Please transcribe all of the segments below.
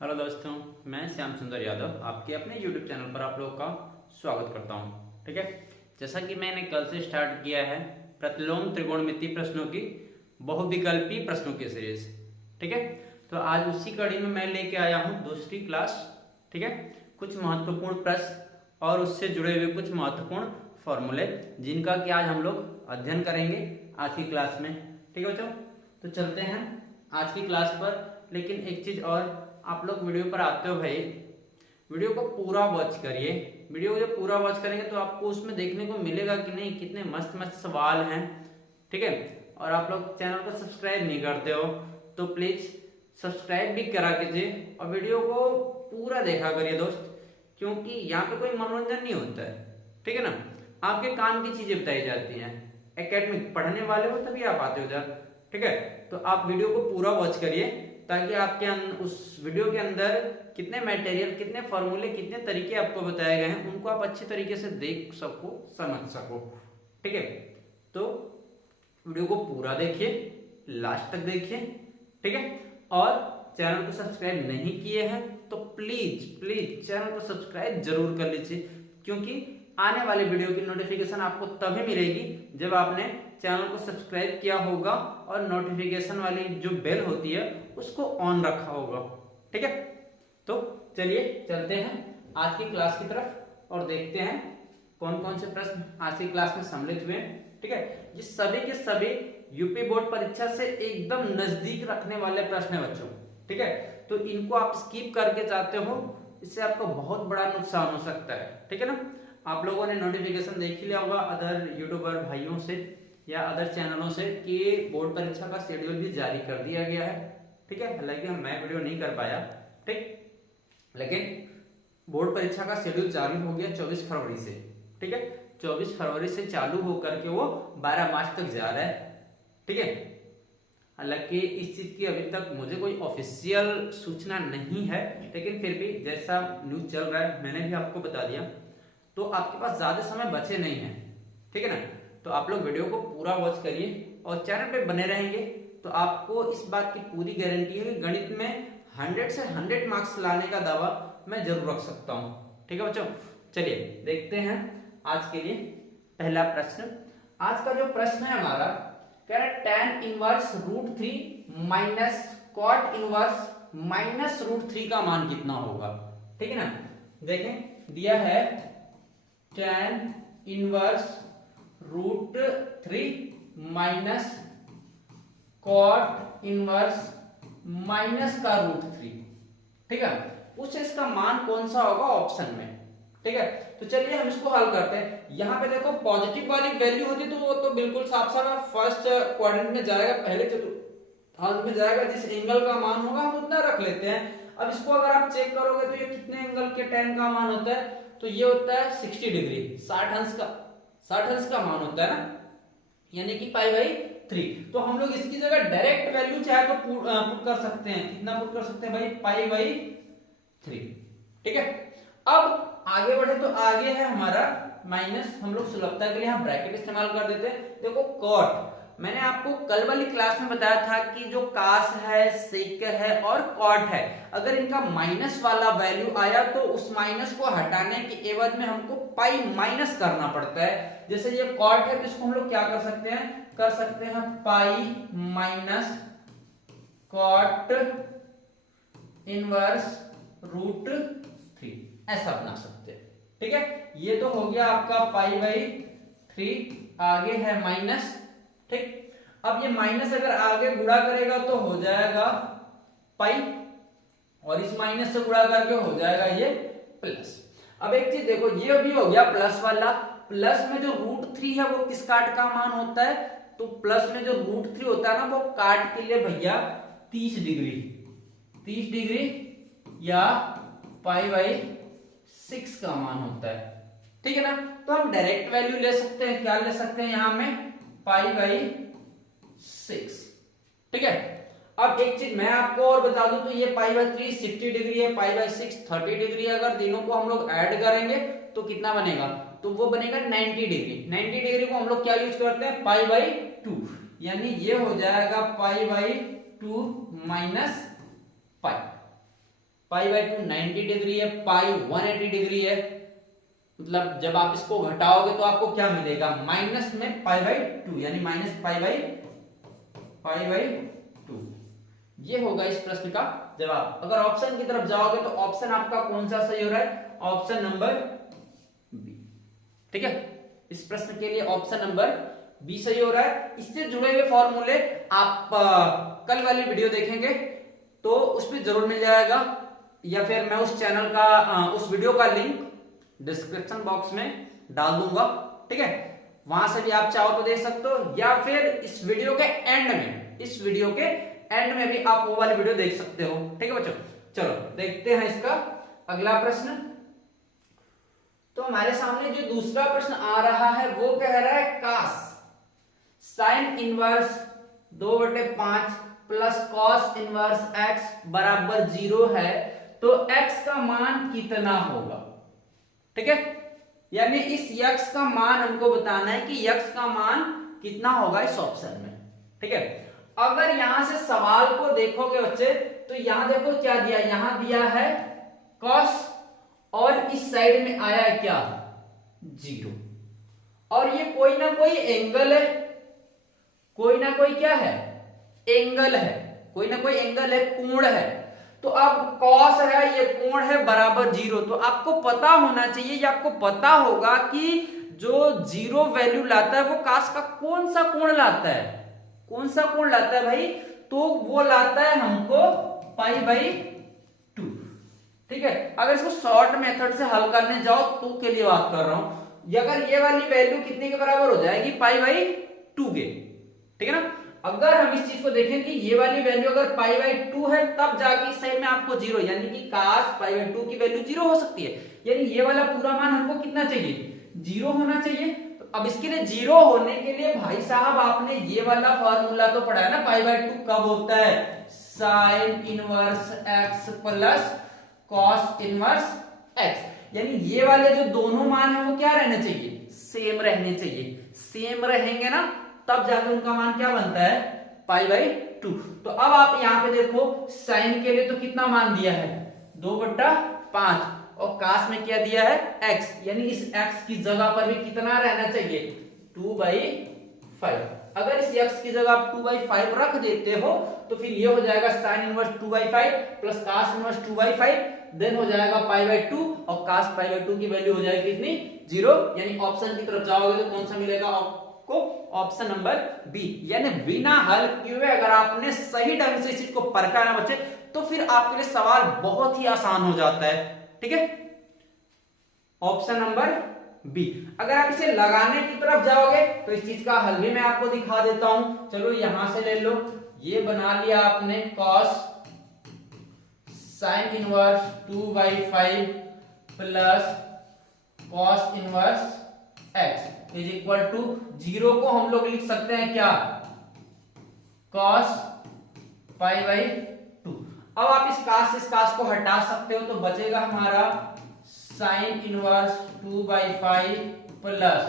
Hello दोस्तों, मैं श्याम सुंदर यादव आपके अपने YouTube चैनल पर आप लोगों का स्वागत करता हूं। ठीक है, जैसा कि मैंने कल से स्टार्ट किया है प्रतिलोम त्रिकोणमितीय प्रश्नों की बहुविकल्पी प्रश्नों की सीरीज। ठीक है, तो आज उसी कड़ी में मैं लेके आया हूं दूसरी क्लास। ठीक है, कुछ महत्वपूर्ण प्रश्न और उससे जुड़े हुए कुछ महत्वपूर्ण फॉर्मूले जिनका कि आज हम लोग अध्ययन करेंगे आज की क्लास में। ठीक है बच्चों, तो चलते हैं आज की क्लास पर। लेकिन एक चीज और, आप लोग वीडियो पर आते हो भाई, वीडियो को पूरा वॉच करिए। वीडियो को जब पूरा वॉच करेंगे तो आपको उसमें देखने को मिलेगा कि नहीं कितने मस्त मस्त सवाल हैं। ठीक है, और आप लोग चैनल को सब्सक्राइब नहीं करते हो तो प्लीज सब्सक्राइब भी करा कीजिए और वीडियो को पूरा देखा करिए दोस्त, क्योंकि यहाँ पे कोई मनोरंजन नहीं होता है। ठीक है ना, आपके काम की चीजें बताई जाती हैं। एकेडमिक पढ़ने वाले हो तभी आप आते हो उधर। ठीक है, तो आप वीडियो को पूरा वॉच करिए ताकि आपके उस वीडियो के अंदर कितने मटेरियल, कितने फॉर्मूले, कितने तरीके आपको बताए गए हैं उनको आप अच्छी तरीके से देख सको, समझ सको। ठीक है, तो वीडियो को पूरा देखिए, लास्ट तक देखिए। ठीक है, और चैनल को सब्सक्राइब नहीं किए हैं तो प्लीज प्लीज चैनल को सब्सक्राइब जरूर कर लीजिए, क्योंकि आने वाले वीडियो की नोटिफिकेशन आपको तभी मिलेगी जब आपने चैनल को सब्सक्राइब किया होगा और नोटिफिकेशन वाली जो बेल होती है उसको ऑन रखा होगा। ठीक है, तो चलिए चलते हैं आज की क्लास की तरफ और देखते हैं कौन कौन से प्रश्न आज की क्लास में सम्मिलित हुए हैं। ठीक है, ये सभी के सभी यूपी बोर्ड परीक्षा से एकदम नजदीक रखने वाले प्रश्न है बच्चों। ठीक है, तो इनको आप स्किप करके जाते हो, इससे आपको बहुत बड़ा नुकसान हो सकता है। ठीक है ना, आप लोगों ने नोटिफिकेशन देख ही लिया होगा अदर यूट्यूबर भाइयों से या अदर चैनलों से कि बोर्ड परीक्षा का शेड्यूल भी जारी कर दिया गया है। ठीक है, हालांकि मैं वीडियो नहीं कर पाया। ठीक, लेकिन बोर्ड परीक्षा का शेड्यूल जारी हो गया 24 फरवरी से। ठीक है, 24 फरवरी से चालू होकर के वो 12 मार्च तक जा रहा है। ठीक है, हालांकि इस चीज की अभी तक मुझे कोई ऑफिशियल सूचना नहीं है, लेकिन फिर भी जैसा न्यूज चल रहा है मैंने भी आपको बता दिया, तो आपके पास ज्यादा समय बचे नहीं है। ठीक है ना, तो आप लोग वीडियो को पूरा वॉच करिए और चैनल पे बने रहेंगे तो आपको इस बात की पूरी गारंटी है कि गणित में 100 से 100 मार्क्स लाने का दावा मैं जरूर रख सकता हूं। ठीक है बच्चों, चलिए देखते हैं आज के लिए पहला प्रश्न। आज का जो प्रश्न है हमारा, कह रहा है tan inverse √3 minus cot inverse minus √3 का मान कितना होगा। ठीक है ना, देखें दिया है tan inverse √3 minus cot inverse minus का √3। ठीक है, उससे इसका मान कौन सा होगा ऑप्शन में। ठीक है, तो चलिए हम इसको हल करते हैं। यहाँ पे देखो पॉजिटिव वाली वैल्यू होती तो वो तो बिल्कुल साफ साफ फर्स्ट क्वाड्रेंट में जाएगा, पहले चतुर्थांश में जाएगा, जिस एंगल का मान होगा हम उतना रख लेते हैं। अब इसको अगर आप चेक करोगे तो ये कितने एंगल के tan का मान होता है, तो ये होता है 60 डिग्री, 60 अंश का मान होता है ना, यानी कि π/3। तो हम लोग इसकी जगह डायरेक्ट वैल्यू चाहे तो पुट कर सकते हैं। कितना पुट कर सकते हैं भाई, π/3। ठीक है, अब आगे बढ़े तो आगे है हमारा माइनस, हम लोग सुलभता के लिए यहाँ ब्रैकेट इस्तेमाल कर देते हैं। देखो कॉट, मैंने आपको कल वाली क्लास में बताया था कि जो कास है, सेक है और कॉट है, अगर इनका माइनस वाला वैल्यू आया तो उस माइनस को हटाने के एवज में हमको पाई माइनस करना पड़ता है। जैसे ये कॉट है तो इसको हम लोग क्या कर सकते हैं, पाई माइनस कॉट इनवर्स √3 ऐसा बना सकते हैं। ठीक है, ये तो हो गया आपका π/3, आगे है माइनस। ठीक, अब ये माइनस अगर आगे गुणा करेगा तो हो जाएगा पाई, और इस माइनस से गुणा करके हो जाएगा ये प्लस। अब एक चीज देखो, ये भी हो गया प्लस वाला, प्लस में जो √3 है वो किस काट का मान होता है, तो प्लस में जो √3 होता है ना वो काट के लिए भैया 30 डिग्री या π/6 का मान होता है। ठीक है ना, तो हम डायरेक्ट वैल्यू ले सकते हैं, क्या ले सकते हैं यहां में π/6। ठीक है, अब एक चीज मैं आपको और बता दूं, तो ये π/3 60 डिग्री है, π/6 30 डिग्री। अगर तीनों को हम लोग ऐड करेंगे तो कितना बनेगा, तो वो बनेगा 90 डिग्री। 90 डिग्री को हम लोग क्या यूज करते हैं, π/2, यानी ये हो जाएगा π/2 minus pi. Pi by 2 90 degree है, पाई 180 डिग्री है। मतलब जब आप इसको घटाओगे तो आपको क्या मिलेगा, माइनस में पाई बाई 2 यानी माइनस पाई बाई 2। ये होगा इस प्रश्न का जवाब। अगर ऑप्शन की तरफ जाओगे तो ऑप्शन आपका कौन सा सही हो रहा है, ऑप्शन नंबर बी। ठीक है, इस प्रश्न के लिए ऑप्शन नंबर बी सही हो रहा है। इससे जुड़े हुए फॉर्मूले आप कल वाली वीडियो देखेंगे तो उसमें जरूर मिल जाएगा, या फिर मैं उस चैनल का उस वीडियो का लिंक डिस्क्रिप्शन बॉक्स में डाल दूंगा। ठीक है, वहां से भी आप चाहो तो देख सकते हो, या फिर इस वीडियो के एंड में भी आप वो वाली वीडियो देख सकते हो। ठीक है बच्चों, चलो देखते हैं इसका अगला प्रश्न। तो हमारे सामने जो दूसरा प्रश्न आ रहा है वो कह रहा है काश sign inverse 2/5 plus cos inverse x बराबर 0 है तो x का मान कितना होगा। ठीक है, यानी इस x का मान हमको बताना है कि x का मान कितना होगा इस ऑप्शन में। ठीक है, अगर यहां से सवाल को देखोगे बच्चे तो यहां देखो क्या दिया, यहां दिया है cos और इस साइड में आया है क्या 0, और ये कोई ना कोई एंगल है, कोई ना कोई क्या है एंगल है, कोई ना कोई एंगल है, कोण है। तो अब cos है, ये कोण है बराबर 0, तो आपको पता होना चाहिए, या आपको पता होगा कि जो 0 वैल्यू लाता है वो cos का कौन सा कोण लाता है, कौन सा कोण लाता है भाई, तो वो लाता है हमको पाई बाई 2। ठीक है, अगर इसको शॉर्ट मेथड से हल करने जाओ तो के लिए बात कर रहा हूं, अगर ये वाली वैल्यू कितने के बराबर हो जाएगी, पाई बाई 2 के। ठीक है ना, अगर हम इस चीज को देखें कि ये वाली वैल्यू अगर पाई बाई 2 है तब जाके इस साइड में आपको 0 यानी कि cos पाई बाई 2 की वैल्यू 0 हो सकती है, यानी ये वाला पूरा मान हमको कितना चाहिए 0 होना चाहिए। तो अब इसके लिए 0 होने के लिए भाई साहब आपने ये वाला फॉर्मूला तो पढ़ा है ना, पाई बाई 2 कब होता है, sign inverse x plus cos inverse x, यानी ये वाले जो दोनों मान है वो क्या रहने चाहिए, सेम रहने चाहिए। सेम रहेंगे ना तब जाकर उनका मान क्या बनता है, पाई बाई 2। तो अब आप यहां पे देखो साइन के लिए तो कितना मान दिया है 2/5, और कास में क्या दिया है x, यानी इस x की जगह पर भी कितना रहना चाहिए 2/5। अगर इस x की जगह आप 2/5 रख देते हो तो फिर ये हो जाएगा sine inverse 2/5 plus cos inverse 2/5, then हो जाएगा पाई बाई 2, और कास पाई बाई 2 की वैल्यू हो जाएगी कितनी 0, यानी ऑप्शन की तरफ जाओगे तो कौन सा मिलेगा आपको, ऑप्शन नंबर बी। यानी बिना हल किए हुए अगर आपने सही ढंग से इस चीज को परखा ना बच्चे तो फिर आपके लिए सवाल बहुत ही आसान हो जाता है। ठीक है, ऑप्शन नंबर बी। अगर आप इसे लगाने की तरफ जाओगे तो इस चीज का हल भी मैं आपको दिखा देता हूं। चलो यहां से ले लो, ये बना लिया आपने cos sine inverse 2/5 plus cos inverse x is equal to 0 को हम लोग लिख सकते हैं क्या cos पाई बाई 2। अब आप इस कास को हटा सकते हो तो बचेगा हमारा sine inverse 2/5 plus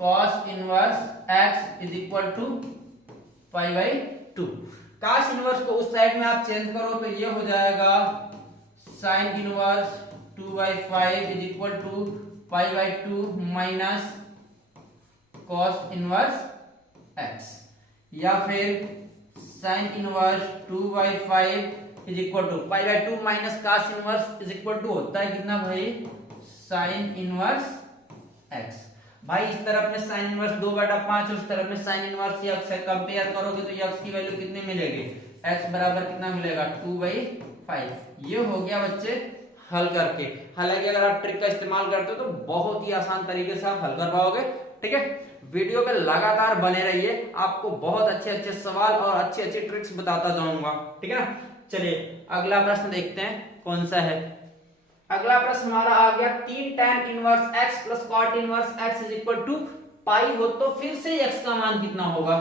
cos inverse x is equal to pi by 2। cos inverse को उस साइड में आप चेंज करो तो ये हो जाएगा sine inverse 2/5 is equal to pi by 2 minus cos inverse x, या फिर sine inverse 2/5 is equal to pi by 2 minus cos inverse is equal to होता है कितना भाई साइन इनवर्स x। भाई इस तरफ में साइन इनवर्स 2/5 उस तरफ में साइन इनवर्स x है, कंपेयर करोगे तो x की वैल्यू कितनी मिलेगी, x बराबर कितना मिलेगा 2/5। ये हो गया बच्चे हल करके। हालांकि अगर आप ट्रिक का इस्तेमाल करते हो तो बहुत ही आसान तरीके से आप हल कर पाओगे। ठीक है, वीडियो पे लगातार बने रहिए, आपको बहुत अच्छे अच्छे सवाल और अच्छी अच्छी ट्रिक्स बताता जाऊंगा। ठीक है ना, चलिए अगला प्रश्न देखते हैं कौन सा है। अगला प्रश्न हमारा आ गया 3 tan inverse x plus cot inverse x is equal to pi हो तो फिर से x का मान कितना होगा।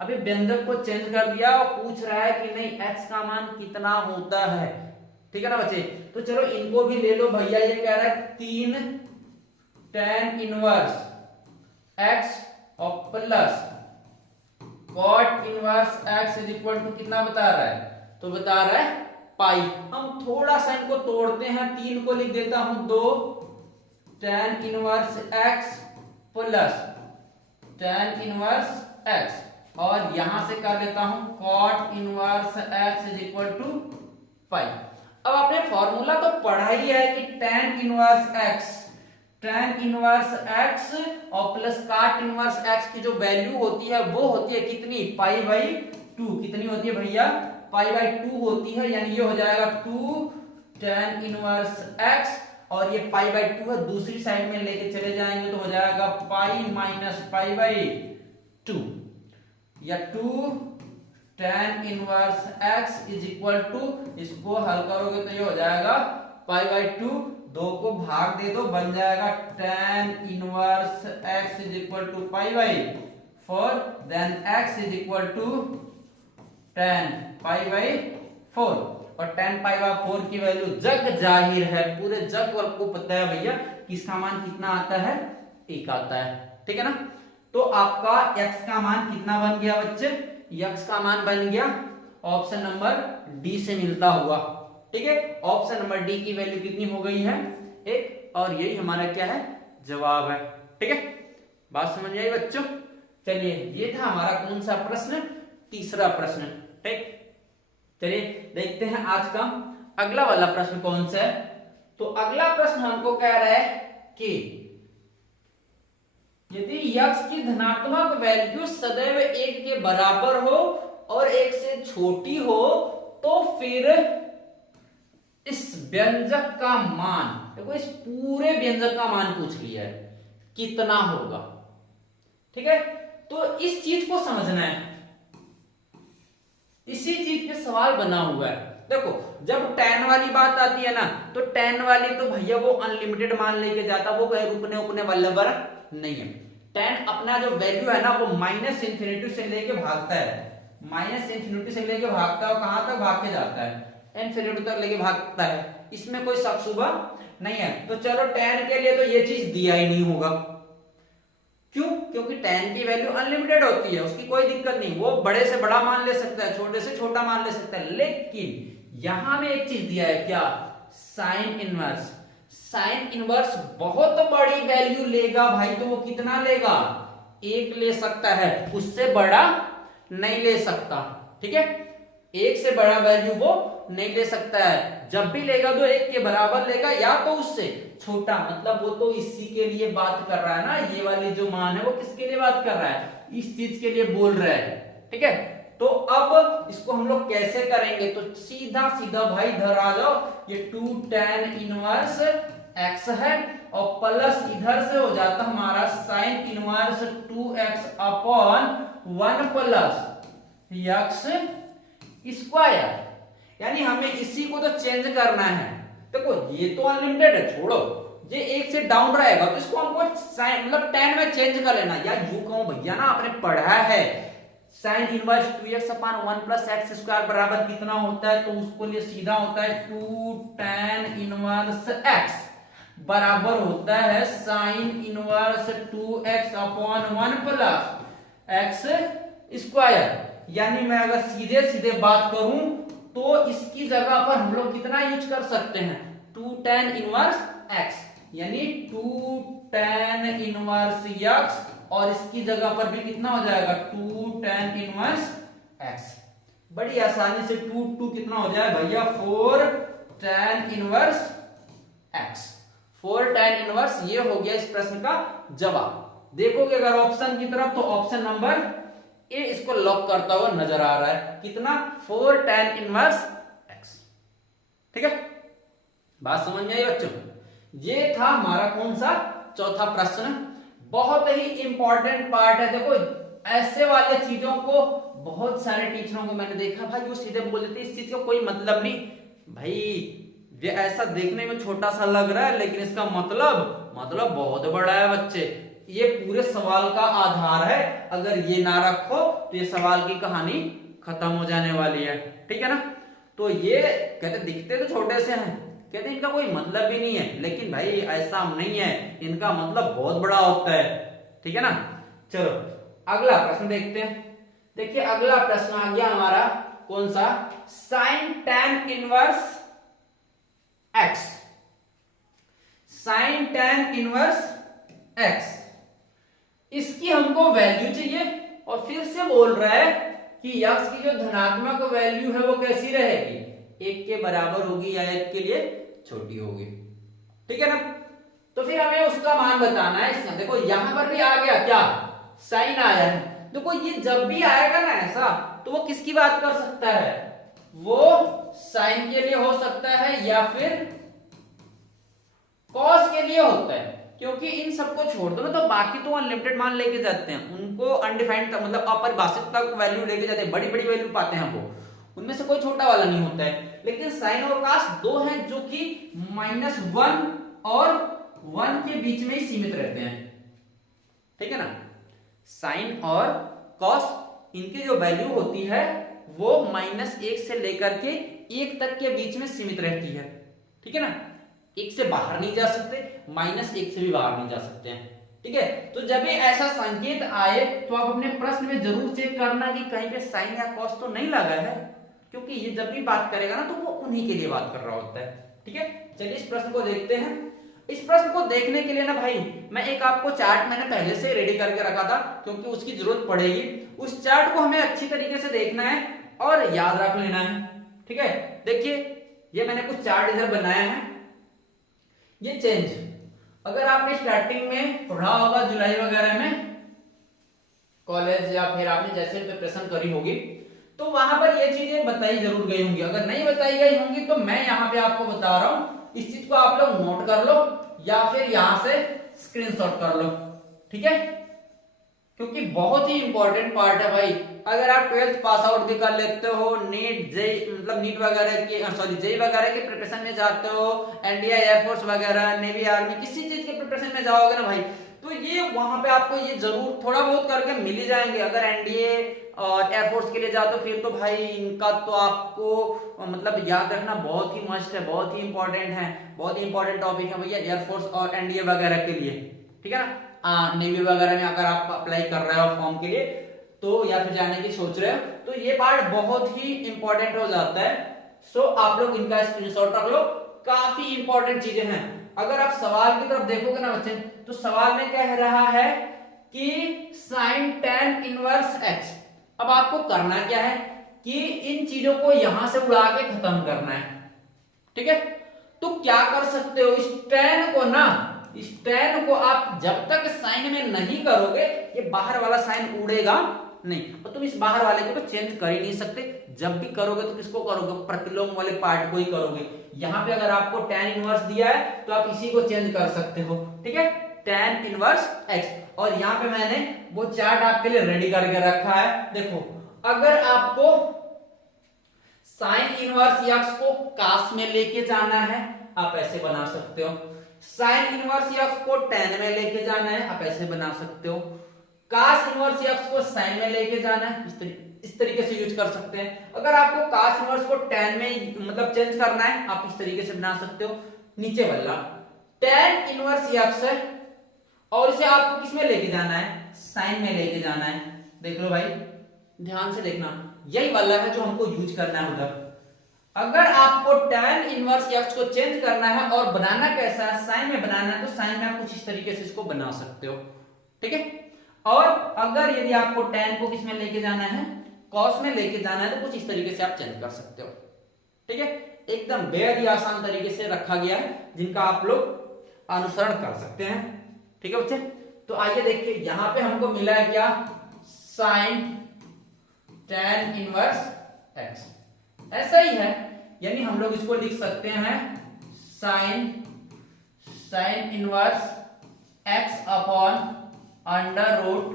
अभी व्यंजक को चेंज कर दिया और पूछ रहा है कि नहीं x का मान कितना होता है। ठीक है ना बच्चे, तो चलो इनको भी ले लो भैया। ये कह रहा है 3 tan इनवर्स x और plus cot inverse x is equal to कितना बता रहा है, तो बता रहा है पाई। हम थोड़ा सा इनको तोड़ते हैं, 3 को लिख देता हूं 2 tan inverse x plus tan inverse x, और यहां से कर लेता हूं cot inverse x is equal to pi. अब आपने फॉर्मूला तो पढ़ा ही है कि tan इनवर्स x और प्लस cot इनवर्स x की जो वैल्यू होती है वो होती है कितनी, पाई बाई 2। कितनी होती है भैया, पाई बाई 2 होती है, यानी ये हो जाएगा 2 tan इनवर्स x, और ये पाई बाई 2 है, दूसरी साइड में लेके चले जाएंगे तो हो जाएगा पाई माइनस पाई बाई 2, या 2 tan inverse x is equal to, इसको हल करोगे तो ये हो जाएगा पाई बाई 2, 2 को भाग दे दो, बन जाएगा tan inverse x is equal to pi by 4, then x is equal to tan pi by 4, और tan पाई बाई 4 की वैल्यू जग जाहिर है, पूरे जग को पता है भैया कि इसका मान कितना आता है, 1 आता है। ठीक है ना, तो आपका x का मान कितना बन गया बच्चे, x का मान बन गया ऑप्शन नंबर डी से मिलता हुआ। ठीक है, ऑप्शन नंबर डी की वैल्यू कितनी हो गई है, 1, और यही हमारा क्या है, जवाब है। ठीक है, बात समझ आई बच्चों। चलिए, ये था हमारा कौन सा प्रश्न, तीसरा प्रश्न। ठीक, चलिए देखते हैं आज का अगला वाला प्रश्न कौन सा है। तो अगला प्रश्न हमको कह रहा है कि यदि x की धनात्मक वैल्यू सदैव 1 के बराबर हो और 1 से छोटी हो तो फिर इस व्यंजक का मान, देखो इस पूरे व्यंजक का मान पूछ लिया है, कितना होगा। ठीक है, तो इस चीज को समझना है, इसी चीज पे सवाल बना हुआ है। देखो जब tan वाली बात आती है ना, तो tan वाली तो भैया वो अनलिमिटेड मान लेके जाता, वो कोई रुकने उकने वाला वर्ग नहीं है। tan अपना जो वैल्यू है ना वो माइनस इंफिनिटी से लेके भागता है, माइनस इंफिनिटी से लेके भागता है, कहां तक भाग के जाता है, इंफिनिटी तक लेके भागता है, इसमें कोई शक शुबा नहीं है। तो चलो tan के लिए तो ये चीज दिया ही नहीं होगा, क्यों, क्योंकि tan की वैल्यू अनलिमिटेड होती है, उसकी कोई दिक्कत नहीं, वो बड़े से बड़ा मान ले सकता है, छोटे से छोटा मान ले सकता है। लेकिन यहां में एक चीज दिया है, क्या, साइन इनवर्स। साइन इनवर्स बहुत बड़ी वैल्यू लेगा भाई, तो वो कितना लेगा, 1 ले सकता है, उससे बड़ा नहीं ले सकता। ठीक है, 1 से बड़ा वैल्यू वो नहीं ले सकता है, जब भी लेगा तो 1 के बराबर लेगा या तो उससे छोटा, मतलब वो तो इसी के लिए बात कर रहा है ना, ये वाली जो मान है वो किसके लिए बात कर रहा है, इस चीज के लिए बोल रहा है। ठीक है, तो अब इसको हम लोग कैसे करेंगे, तो सीधा सीधा भाई इधर आ जाओ, ये 2 tan इनवर्स x है, और प्लस इधर से हो जाता हमारा sine inverse 2x upon 1 plus x square, यानी हमें इसी को तो चेंज करना है। देखो ये तो अनलिमिटेड है, छोड़ो, ये 1 से डाउन रहेगा तो इसको हमको साइन मतलब tan में चेंज कर लेना, या यूं कहूं भैया ना, आपने पढ़ा है sine inverse 2x upon 1 plus x square बराबर कितना होता है, तो उसको लिए सीधा होता है 2 tan इनवर्स x बराबर होता है sine inverse 2x upon 1 plus x square. यानी मैं अगर सीधे सीधे बात करूं तो इसकी जगह पर हम लोग कितना यूज कर सकते हैं, 2 tan इनवर्स x, यानी 2 tan इनवर्स x, और इसकी जगह पर भी कितना हो जाएगा, 2 tan इनवर्स x। बड़ी आसानी से 2 कितना हो जाए भैया, 4 tan inverse x। 4 tan inverse, ये हो गया इस प्रश्न का जवाब। देखोगे अगर ऑप्शन की तरफ, तो ऑप्शन नंबर ए इसको लॉक करता हुआ नजर आ रहा है, कितना, 4 tan इनवर्स x। ठीक है, बात समझ में आई बच्चों। ये था हमारा कौन सा, चौथा प्रश्न, बहुत ही इंपॉर्टेंट पार्ट है। देखो ऐसे वाले चीजों को बहुत सारे टीचरों को मैंने देखा भाई, वो सीधे बोल देते इस चीज का कोई मतलब नहीं। भाई ये ऐसा देखने में छोटा सा लग रहा है, लेकिन इसका मतलब बहुत बड़ा है बच्चे। ये पूरे सवाल का आधार है, अगर ये ना रखो तो ये सवाल की कहानी खत्म हो जाने वाली है। ठीक है ना, तो ये कहते दिखते तो छोटे से हैं, कहते इनका कोई मतलब भी नहीं है, लेकिन भाई ऐसा नहीं है, इनका मतलब बहुत बड़ा होता है। ठीक है ना, चलो अगला प्रश्न देखते हैं। देखिए अगला प्रश्न आ गया हमारा कौन सा, sine tan inverse x, sine tan inverse x, इसकी हमको वैल्यू चाहिए और फिर से बोल रहा है कि x की जो धनात्मक वैल्यू है वो कैसी रहेगी, 1 के बराबर होगी या 1 के लिए छोटी होगी, ठीक है ना। तो फिर हमें उसका मान बताना है। इसमें देखो यहां पर भी आ गया क्या, साइन आया है। देखो ये जब भी आएगा ना ऐसा, तो वो किसकी बात कर सकता है, वो साइन के लिए हो सकता है या फिर कॉस के लिए होता है, क्योंकि इन सबको छोड़ दो ना तो बाकी तो अनलिमिटेड मान लेके जाते हैं, उनको अनडिफाइंड मतलब अपरिभाषित तक वैल्यू लेके जाते हैं, बड़ी बड़ी वैल्यू पाते हैं वो, उनमें से कोई छोटा वाला नहीं होता है। लेकिन साइन और कॉस दो हैं जो कि -1 और 1 के बीच में ही सीमित रहते हैं, ठीक है ना। साइन और कॉस इनकी जो वैल्यू होती है वो -1 से लेकर के 1 तक के बीच में सीमित रहती है, ठीक है ना। 1 से बाहर नहीं जा सकते, -1 से भी बाहर नहीं जा सकते हैं, ठीक है। तो जब भी ऐसा संकेत आए तो आप अपने प्रश्न में जरूर चेक करना कि कहीं पे साइन या कॉस तो नहीं लगा है, क्योंकि ये जब भी बात करेगा ना तो वो उन्हीं के लिए बात कर रहा होता है, ठीक है। चलिए इस प्रश्न को देखते हैं। इस प्रश्न को देखने के लिए ना भाई मैं एक आपको चार्ट मैंने पहले से रेडी करके रखा था, क्योंकि उसकी जरूरत पड़ेगी। उस चार्ट को हमें अच्छी तरीके से देखना है और याद रख लेना है, ठीक है। देखिए ये मैंने कुछ चार्ट इधर बनाया है। ये चेंज अगर आपने स्टार्टिंग में पढ़ा होगा जुलाई वगैरह में कॉलेज, या फिर आपने जैसे प्रिपरेशन करी होगी, तो वहां पर ये चीजें बताई जरूर गई होंगी। अगर नहीं बताई गई होंगी तो मैं यहाँ पे आपको बता रहा हूं, इस चीज को आप लोग नोट कर लो या फिर यहां से स्क्रीनशॉट कर लो, ठीक है, क्योंकि बहुत ही इंपॉर्टेंट पार्ट है भाई। अगर आप 12th पास आउट भी कर लेते हो, नीट जेई मतलब नीट वगैरह की सॉरी जेई वगैरह के प्रिपरेशन में जाते हो, एनडीए एयरफोर्स वगैरह नेवी आर्मी किसी चीज के प्रिपरेशन में जाओगे ना भाई, तो ये वहां पे आपको ये जरूर थोड़ा बहुत करके मिल ही जाएंगे। अगर एनडीए और एयरफोर्स के लिए जाओ तो फिर तो भाई इनका तो आपको मतलब याद रखना बहुत ही मस्ट है, बहुत ही इंपॉर्टेंट है, बहुत ही इंपॉर्टेंट टॉपिक है भैया एयरफोर्स और एनडीए वगैरह के लिए, ठीक है ना। नेवी वगैरह में अगर आप अप्लाई कर रहे हो फॉर्म के लिए तो या फिर जाने की सोच रहे हो तो ये पार्ट बहुत ही इंपॉर्टेंट हो जाता है। सो आप लोग इनका स्क्रीनशॉट रख लो, काफी इंपॉर्टेंट चीजें हैं। अगर आप सवाल की तरफ देखोगे ना बच्चे, तो सवाल में कह रहा है कि साइन tan इनवर्स x। अब आपको करना क्या है कि इन चीजों को यहां से उड़ा के खत्म करना है, ठीक है। तो क्या कर सकते हो, इस tan को ना, इस tan को आप जब तक साइन में नहीं करोगे ये बाहर वाला साइन उड़ेगा नहीं, और तुम इस बाहर वाले को तो चेंज कर ही नहीं सकते। जब भी करोगे तो किसको करोगे, प्रतिलोम वाले पार्ट को ही करोगे। यहां पे अगर आपको tan इनवर्स दिया है तो आप इसी को चेंज कर सकते हो, ठीक है, tan इनवर्स x। और यहां पे मैंने वो चार्ट आपके लिए रेडी करके रखा है। देखो अगर आपको साइन इनवर्स x को cos में लेके जाना है आप ऐसे बना सकते हो, साइन इनवर्स x को tan में लेके जाना है आप ऐसे बना सकते हो, cos इनवर्स x को sin में लेके जाना है इस तरीके से यूज कर सकते हैं। अगर आपको cos इनवर्स को tan में मतलब चेंज करना है आप इस तरीके से बना सकते हो। नीचे वाला tan इनवर्स x है और इसे आपको किस में लेके जाना है, sin में लेके जाना है। देख लो भाई ध्यान से देखना, यही वाला है जो हमको यूज करना है उधर। अगर आपको tan इनवर्स x को चेंज करना है और बनाना कैसा है, साइन में बनाना है, तो साइन में आप कुछ इस तरीके से इसको बना सकते हो, ठीक है। और अगर यदि आपको tan को किस में लेके जाना है, cos में लेके जाना है, तो कुछ इस तरीके से आप चेंज कर सकते हो, ठीक है। एकदम बेहद ही आसान तरीके से रखा गया है जिनका आप लोग अनुसरण कर सकते हैं, ठीक है बच्चे। तो आइए देखिए यहां पे हमको मिला है क्या, साइन tan इनवर्स x, ऐसा ही है, यानी हम लोग इसको लिख सकते हैं sine inverse x upon under root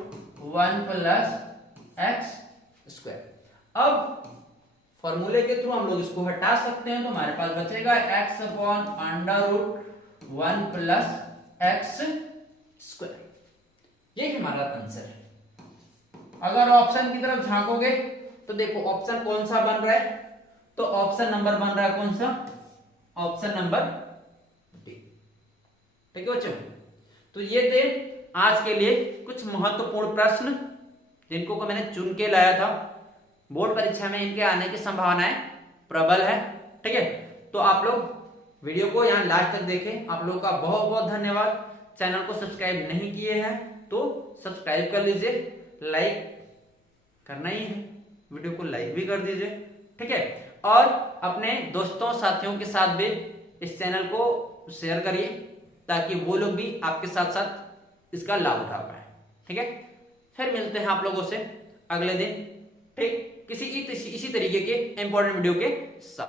1 plus x square. अब फॉर्मूले के थ्रू हम लोग इसको हटा सकते हैं, तो हमारे पास बचेगा x upon under root 1 plus x square. ये हमारा आंसर है। अगर ऑप्शन की तरफ झांकोगे तो देखो ऑप्शन कौन सा बन रहा है, तो ऑप्शन नंबर बन रहा है कौन सा, ऑप्शन नंबर डी, ठीक है बच्चों। तो ये थे आज के लिए कुछ महत्वपूर्ण प्रश्न जिनको को मैंने चुन के लाया था, बोर्ड परीक्षा में इनके आने की संभावनाएं प्रबल है। ठीक है, तो आप लोग वीडियो को यहाँ लास्ट तक देखें। आप लोगों का बहुत बहुत धन्यवाद। चैनल को सब्सक्राइब नहीं किए हैं तो सब्सक्राइब कर लीजिए, लाइक करना ही है, वीडियो को लाइक भी कर दीजिए। ठीक है, और अपने दोस्तों साथियों के साथ भी इस चैनल को शेयर करिए ताकि वो लोग भी आपके साथ साथ इसका लाभ उठा पाए। ठीक है, फिर मिलते हैं आप लोगों से अगले दिन, ठीक, इसी तरीके के इंपॉर्टेंट वीडियो के साथ।